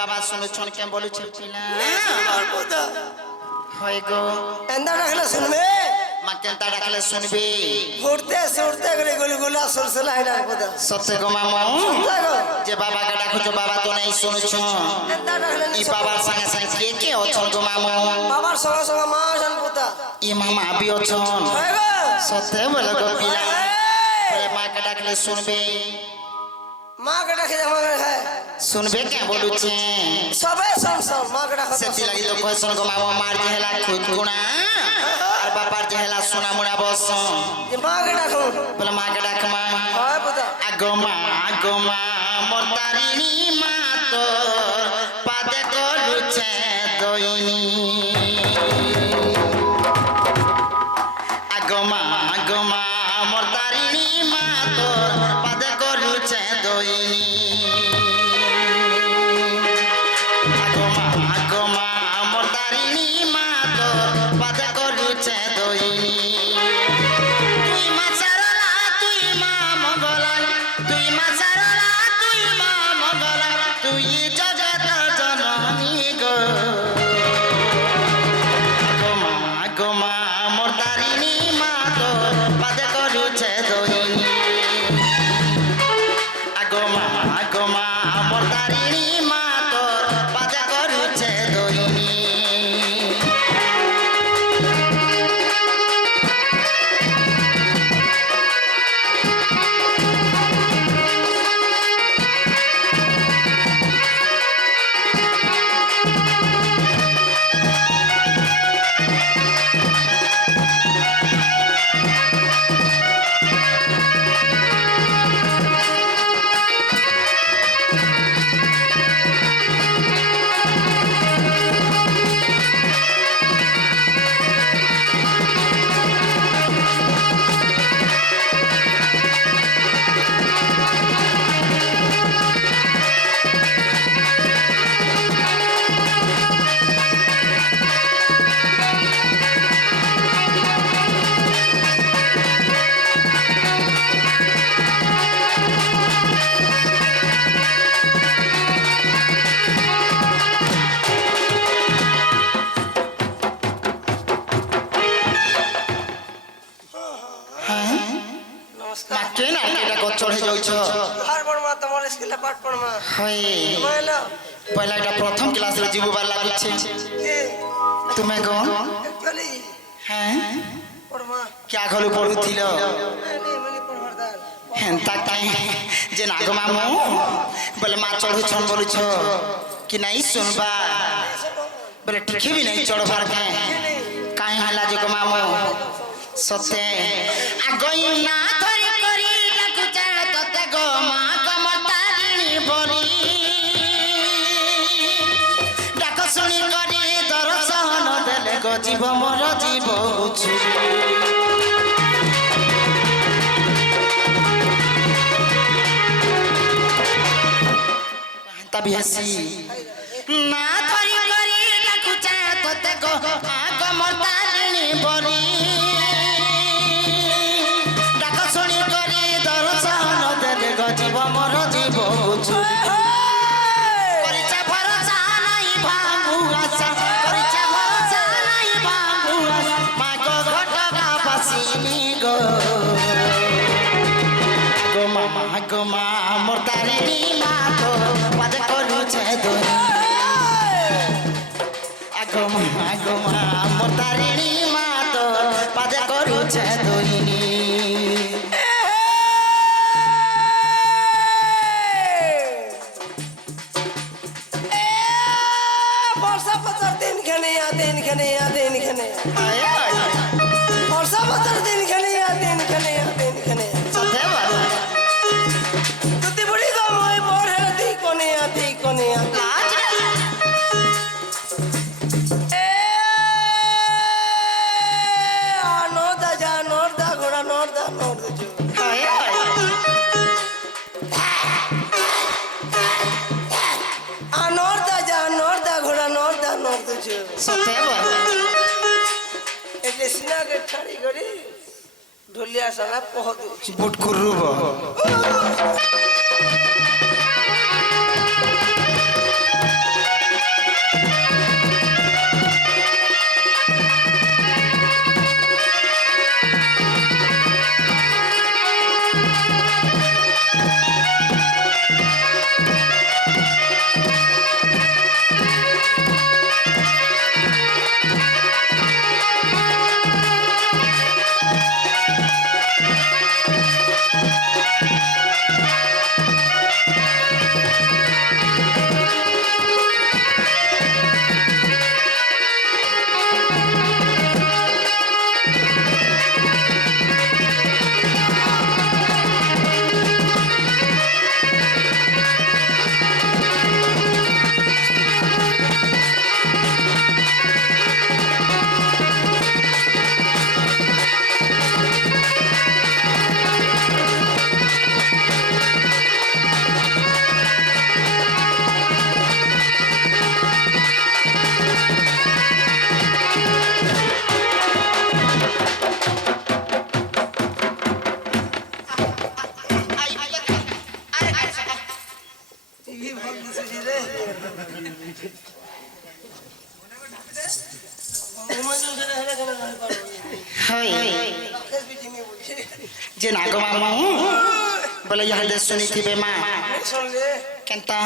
বাবা শুনুছন কে বলুছে পিলা সর্বদা হয় গো এন্দা রাখলে শুনবে মা কেনতা ডাকলে শুনবি ঘুরতে সুরতে করে গুলগুলা সুরসলা হেডা কথা সত্যি গো মামা যে বাবাকে ডাকুছো বাবা তো নাই শুনুছ এন্দা রাখলে ই বাবার সঙ্গে সঙ্গে কে কে অছন গো মামা বাবার সঙ্গে সঙ্গে মা জান কথা ই মামা আবি অছন হয় গো সত্যি বলে গো পিলা মাকে ডাকলে শুনবে মা কে ডাকে আমাকে হ্যাঁ শুনবে কে বলুছে সবে সব সব মা কে ডাকে সেতি লাগি তো কইছন গো মামা মার যে হেলা খুদ গুণা আর বাবার যে হেলা সোনা মুড়া বস যে মা কে ডাকো বলে মাকে ডাক মা হয় কথা আগো মা মোর তারিণী মা তোর পাদে করুছে দইনি আগো মা মোর তারিণী মা তোর পাদে করুছে দইনি আগো মা মোর তারিণী মা তোর পাদে করুছে দইনি তুই মা সারলা তুই মা মঙ্গলা তুই মা সারলা তুই মা মঙ্গলা তুই জগত জননী গো মা মোর তারিণী মা তোর পাদে করুছে দইনি আগো মা মোর তারিণী মা তোর পাদে করুছে দইনি নমস্কার মা কে না এটা গছড় হয়ে যাইছ আর বড় মা তোমার স্কুলে পাঠ পড় মা হয় বলো পয়লা এটা প্রথম ক্লাস রে জীববার লাগুছে কে তুমি গো একচুয়ালি হ্যাঁ পড় মা क्या ঘরে পড়ুছিল নেই মানে পড়বার দাল হেনতা কাই যে না গো মামু বলে মা চড়ুছন বলুছ কি নাই শুনবা বলে ঠিক भी नहीं চড়বার কে কাই হলা যে গো মামু সতে আগই না ধরি করি ডাকুছে ততে গো মা গো তারিণী বলি ডাক শুনি করি দর্শন দেলে গো জীব মোর জীব উছুরি तभी हसी ना धरी करी डाकुचे तते गो आगो मोर तारिणी बली डाक सुनी करी दर्शन देले गो जीव मोर जीव उछुरी करिছে ভরসা নাই ভাঙু আশা করিছে ভরসা নাই ভাঙু আশা মা গো ঘটকা বাসিনি গো গো মা মোর তারিণী মা তো পাদে করুছে দইনি আগো মা মোর তারিণী মা তো পাদে করুছে দইনি বর্ষা পাতার দিন খানে বর্ষা পাতার দিন খানে সত্যি বল তুই বুড়ি গো মই বড় হেতি কোনে লাজ নর্দা ঘোড়া নর্দা সত্যি বল એટલે સિનાગે ઠાડી કરી ઢોલિયા સાલા પહોંચું বুট করব টিভি ভাল দিছিস রে ঘুমাইছো সেটা হেরে কেন জানি পারবো হয় রাকেশ বিটি মে বলছি যে নাগ মামু বলে ইহালে শুনিথিবে মা শুনলে কেনতা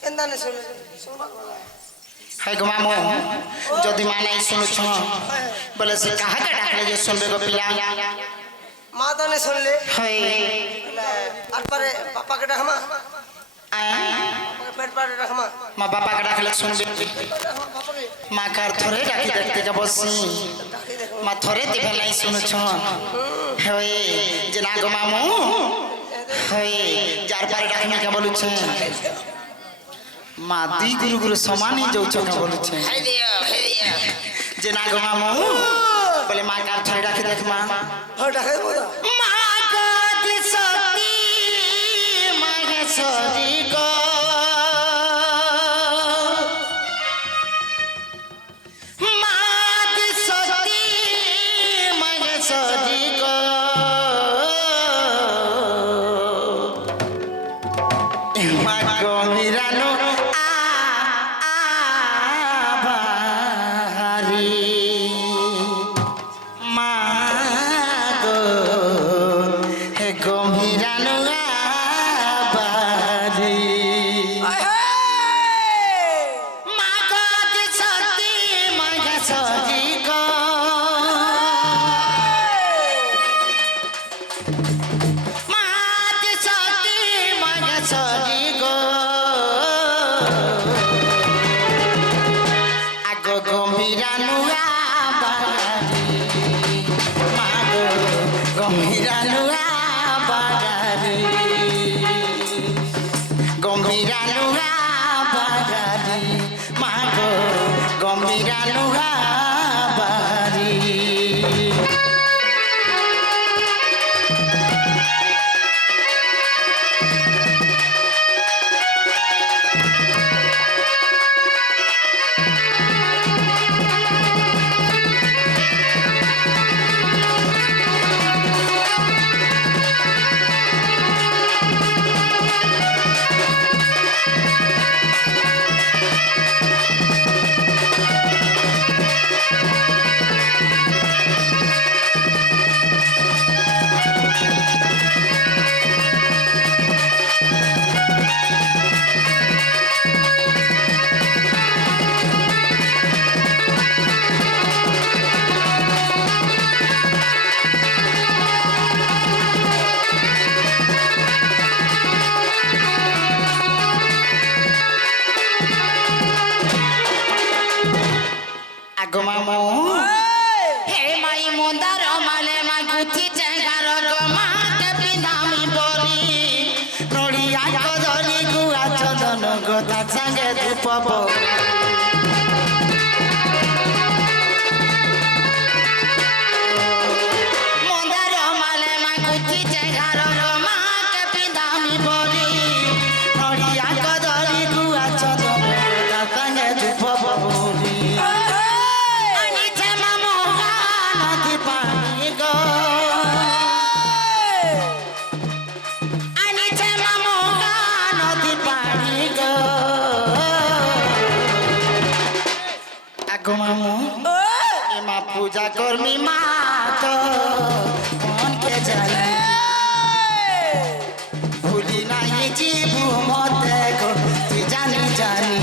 কেন্দা নে শুনলে শুনবা বলা হয় গো মামু যদি মা নাই শুনুছ বলে সে কাহাকে ডাকলে যে শুনবে গো পিলা মা তানে শুনলে হয় আর পারে পাপাকে ডাকমা আয় পেট পারে ডাকমা মা বাবাকে ডাকলে শুনবে পাপাকে মা কার থরে ডাকি দেখতে যাব বসি ডাকি দেখো মা থরে দিবে নাই শুনুছ হয় যে নাগ মামু হয় যার পারে ডাকমি কে বলুছে মা দুই গুরু গুরু সমানই যাউছ কে বলুছে খাই দিও যে নাগ মামু বলে মা কার থরে ডাকি দেখ মা হ্যাঁ ডাকাই বলা মা গদি সতী মহেশ্বরী গো মা গদি সতী মহেশ্বরী গো মা গো মিরানো আবারি মা গো হে গম্ভীরানো আবারি মা গদি সতী মহেশ্বরী গো মা গদি সতী মহেশ্বরী গো আগো গম্ভীরানো আবারি মা গো গম্ভীরানো আবারি গম্ভীরানো আবারি মা গো গম্ভীরানো আবারি আগো মামু হে মাই মন্দার মালে মা গুথি চেঙ্গার গো মা কে পিন্দামি বলি নড়িয়া কদলি গুয়া চন্দন গোতা সাঙ্গে ধূপব মন্দার মালে মা গুথি চেঙ্গার গো মা কে পিন্দামি বলি নড়িয়া কদলি গুয়া চন্দন গোতা সাঙ্গে ধূপব বলি আগো মামু এ মা পূজা করমি মা তো মন কে জানে ভুলি নাই জীবু মতে গো তুই জানি জানি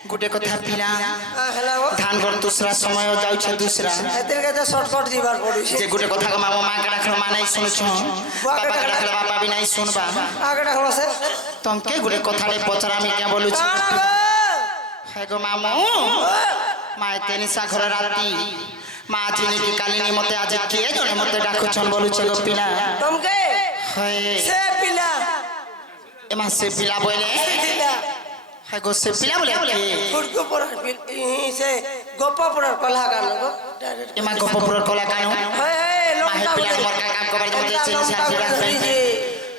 গোটে কথা পিলা ହେଲା গো ধান গড় দুসরা সময় যাচ্ছে দুসরা এদের কাছে শর্টকট ଯିବାର ପଡୁଛି যে গোটে কথা মামা মা কে ডাকলে মা নাই শুনছ বাবা কে ডাকলে বাবা বি নাই শুনবা আগে ডাকলো সে তমকে গোটে কথালে পচরা আমি কে বলুছি কাଣା গো হে গো মামু মা এতে নিশা ঘরে রাতি মা চিনি কি কালিনী মতে আজ কে জনে মতে ডাকুছন বলুছে গো পিলা ତମକେ হয় ସେ ପିଲା এমা সে পিলা বলে ପିଲା হে গো সে পিলা বলে কে ফুটকো পড়া ସେ ଗୋପ ପড়ା କଲା କାନ গো এমা গোপপুরের কলা কানো ହେ মা হে পিলা মর কা কাম কবার মতে চিনি সাথে রাখবে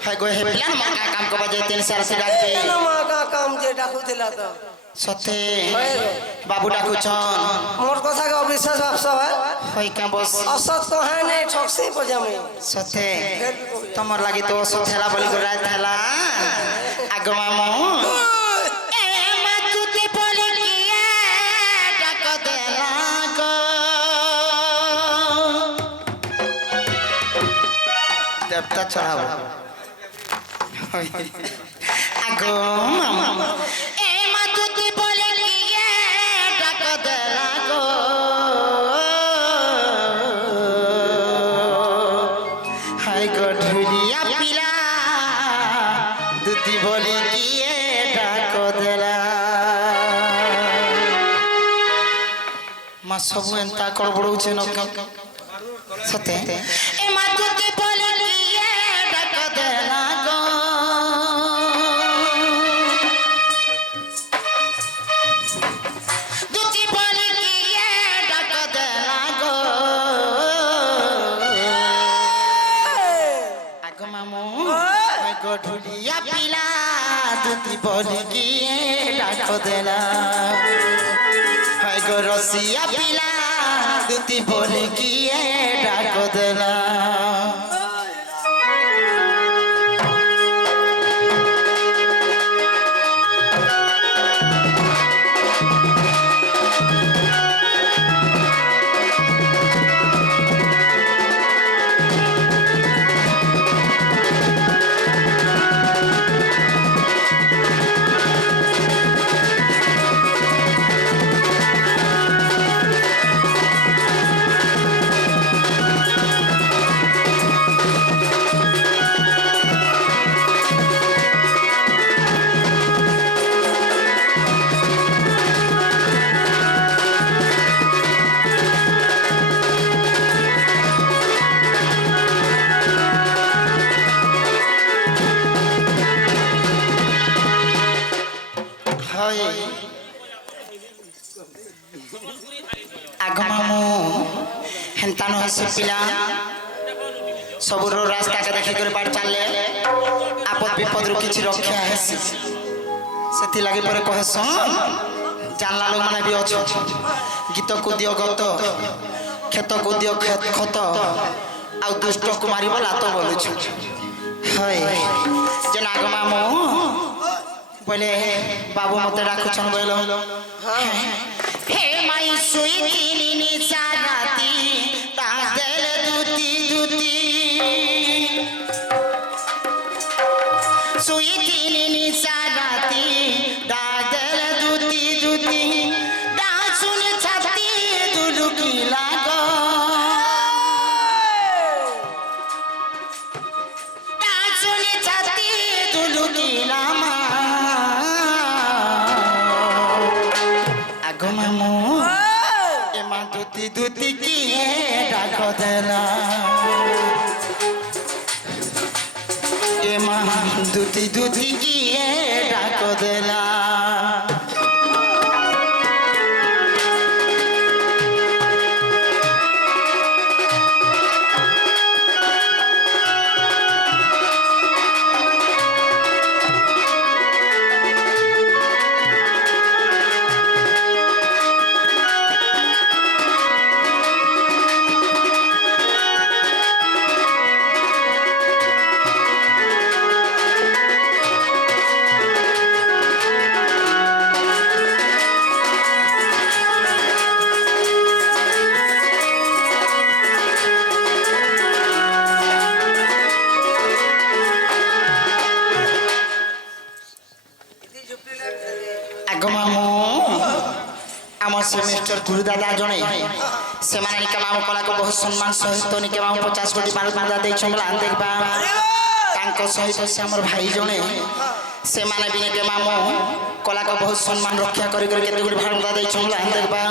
হে গো হে পিলা মর কা কাম কবার যে তিন সাথে রাখবে মা কা কাম যে ডাকুଥିଲା তো সতে বাবু ডাকুছন মোর কথা কে অবিশ্বাস ভাবছ হই কা বস অসৎ কহে নাই ঠকসি পজামে সতে তোমার লাগি তো সত হেলা বলি করে রাত হেলা আগ মামু এ মা তুতি বলি কিয়া ডাক দেলা গো দেবতা চড়াবো আগ মামু এ মা তুতি বলি কিয়া ডাক দেলা গো হাই গো ঢুলিয়া পিলা দুতি বলি কিয়ে ডাক দেলা মা সবু এন্তা কড়বড়ৌছে নকা সতে এ মা দুতি বলি কিয়ে ডাক দেলা গো দুতি বলি কিয়ে ডাক দেলা গো আগ মামু হাই গো ঢুলিয়া পিলা দুতি বলি কিয়ে ডাক দেলা হাই গো রসিয়া পিলা দুতি বলি কিয়ে ডাক দেলা হয় আগ মামু হেন্তা নহইছে পিলা সবুর রাস্তাকে দেখি করে বাড়ি চাললে আপদ বিপদরু কিছু রক্ষা হেসি সেতি লাগি পরে কহেছ জানলা লোক মানে বি অছ গীতকু দিও গত ক্ষেতকু দিও ক্ষত আউ দুষ্টকু মারিব লাত বলুছু হয় যে আগ মামু বলে বাবু মতে ডাকুছন বইল হে মাই সুই দিলিনি সারাতি তাদের দুতি দুতি সুই দিলিনি সারাতি তাদের দুতি দুতি দা শুনে ছাতি দুলুকি লাগো দা শুনে ছাতি দুলুকি লামা আগ মামু এমা দুতি দুতি কিয়ে ডাক দেলা এমা দুতি দুতি কিয়ে ডাক দেলা আমার সেমিস্টার গুরুদাদা জনে ସେମାନେ ନିକେ ମାମୁ କଲାକୁ ବହୁତ ସମ୍ମାନ ସହିତ ନିକେ ମାମୁ 50 କୋଟି ଭାରତ ମାତା ଦେଇଛନ୍ ବୋଲେ ଦେଖବା ତାଙ୍କ ସହିତ ସେ ଆମର ଭାଇ ଜଣେ ସେମାନେ ବି ନିକେ ମାମୁ କଲାକୁ ବହୁତ ସମ୍ମାନ ରକ୍ଷା କରି କରି କେତେ କୋଟି ଭାରତ ମାତା ଦେଇଛନ୍ ବୋଲେ ଦେଖବା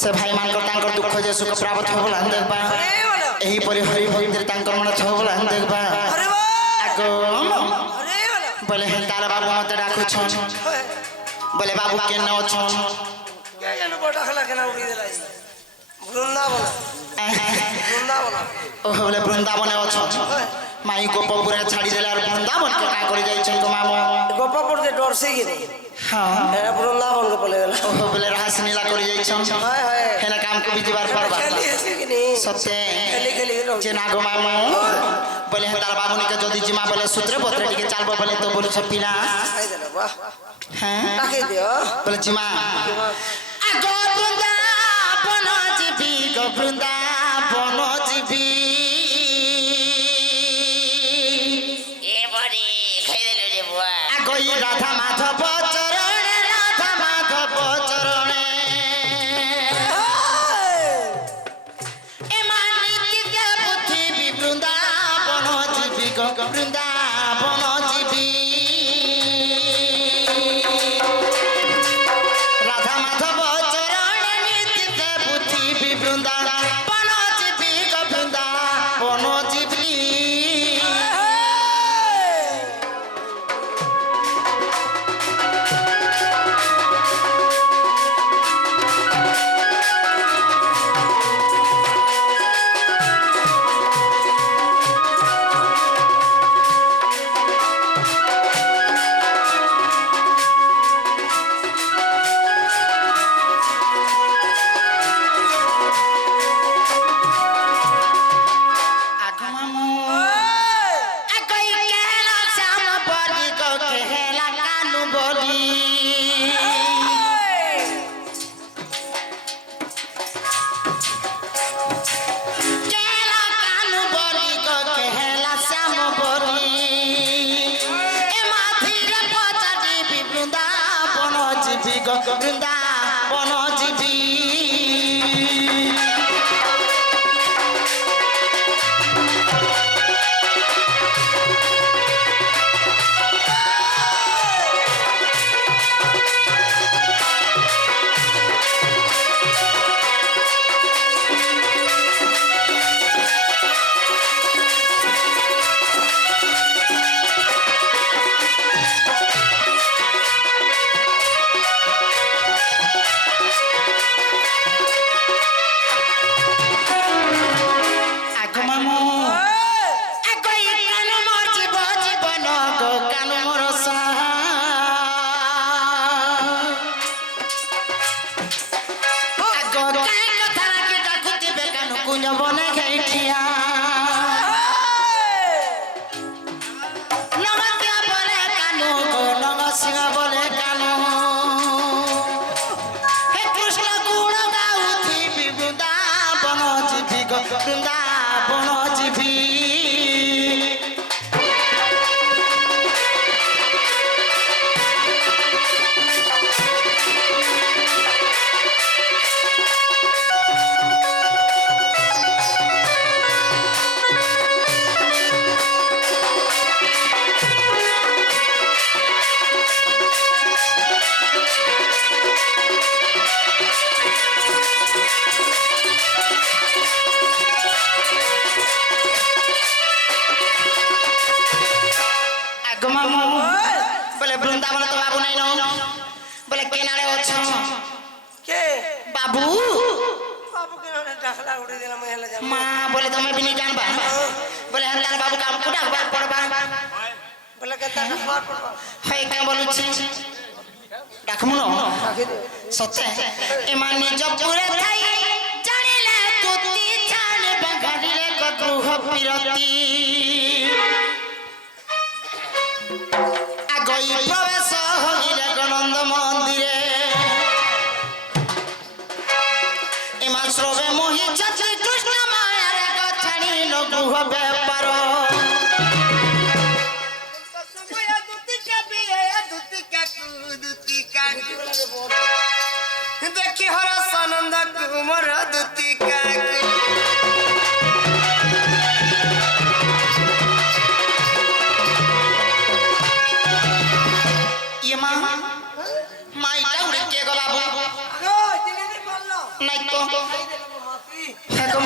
ସେ ଭାଇ ମାନଙ୍କର ତାଙ୍କର ଦୁଃଖ ଯେ ସୁଖ ପ୍ରାପ୍ତ ହେବ ବୋଲେ ଦେଖବା ଏହି ପରି ହରି ଭକ୍ତିରେ ତାଙ୍କର ମନ ଥବ ବୋଲେ ଦେଖବା ଆଗ ବୋଲେ ତାର ବାବୁ ମତେ ଡାକୁଛନ୍ बोले बाबू के न छन के जन बोटा खला केना उड़ी देलाई वृंदावन वृंदावन ओ बोले वृंदावन अछन माई गोपपुर छाड़ी देला और वृंदावन के का करि जाई छन को मामो गोपपुर के डर से गिरे हां ए वृंदावन को बोले गेला ओ बोले रास नीला करि जाई छन हाय हाय हेना काम को बिजबार परबा सत्य खेली जे नागो मामो बोले तार बाबू निके जदी जिमा बोले सूत्र पत्र टिके चालबो बोले तो बोले छपिना आइ देला वाह हां ताके दियो बोले जिमा आगो वृंदावन जीवी गो वृंदावन जीवी ए बड़ी खेले रे बुआ आगो ये राधा माधव चरण राधा माधव चरण ए मानिति के पृथ्वी वृंदावन जीवी गो वृंदावन जीवी राधा माधव चरण नित्य पृथ्वी वृंदावन जीवी गो वृंदावन जीवी वृंदावन जीवी बने गैठिया नमस्या बोले कानू गो नमस्या बोले कानू हे कृष्ण गुण गाउथी वृंदावन जीवी गो वृंदावन जीवी बोले वृंदावन तो बाबू नहीं नो बोले केनारे अच्छो के बाबू बाबू के डाखला उड़ी देला मैं हला जा मां बोले तुम्हें भी नहीं जानबा बोले हल्ला बाबू काम कुडा बार पड़बा बोले के डाखला पड़बा है का बोलु छी डाकमु नो सच्चे ए मानी जब पूरे थाई जानिले तुती छाने बंगाड़ीले को गृह पिरती आगई प्रवेश होइले गनंद मंदिरे एमा श्रवे मोहि छत्री कृष्ण मायार गछाणी नो गृह व्यापार দেখি হরস আনন্দ কুমর দুতি কাকু ইয়ে মা মা এটা উড়ে কে গো বাবু নাই তো হ্যাঁ গো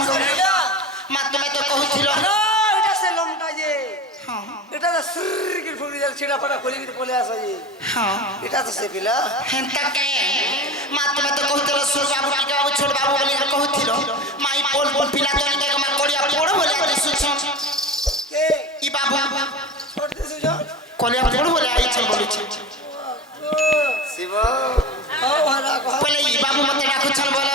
মা তুমি তো কহুছিল এটা সে লমটা যে হ্যাঁ এটা তো সিরকির ফুড়ি যাল ছিড়া ফাটা খলি করে পলে আসা যে হ্যাঁ এটা তো সে পিলা হেনতা কে মা তুমি তো কহুছিল সুর বাবু কে বাবু ছোট বাবু বলি কহুছিল মাই পোল পোল পিলা তো কে মা করিয়া পড়ো বলে আজ সুছন কে ই বাবু করতে সুজো কলিয়া পড়ো বলে আইছে বলেছে শিব ও হারা কো বলে ই বাবু মতে ডাকুছন বলে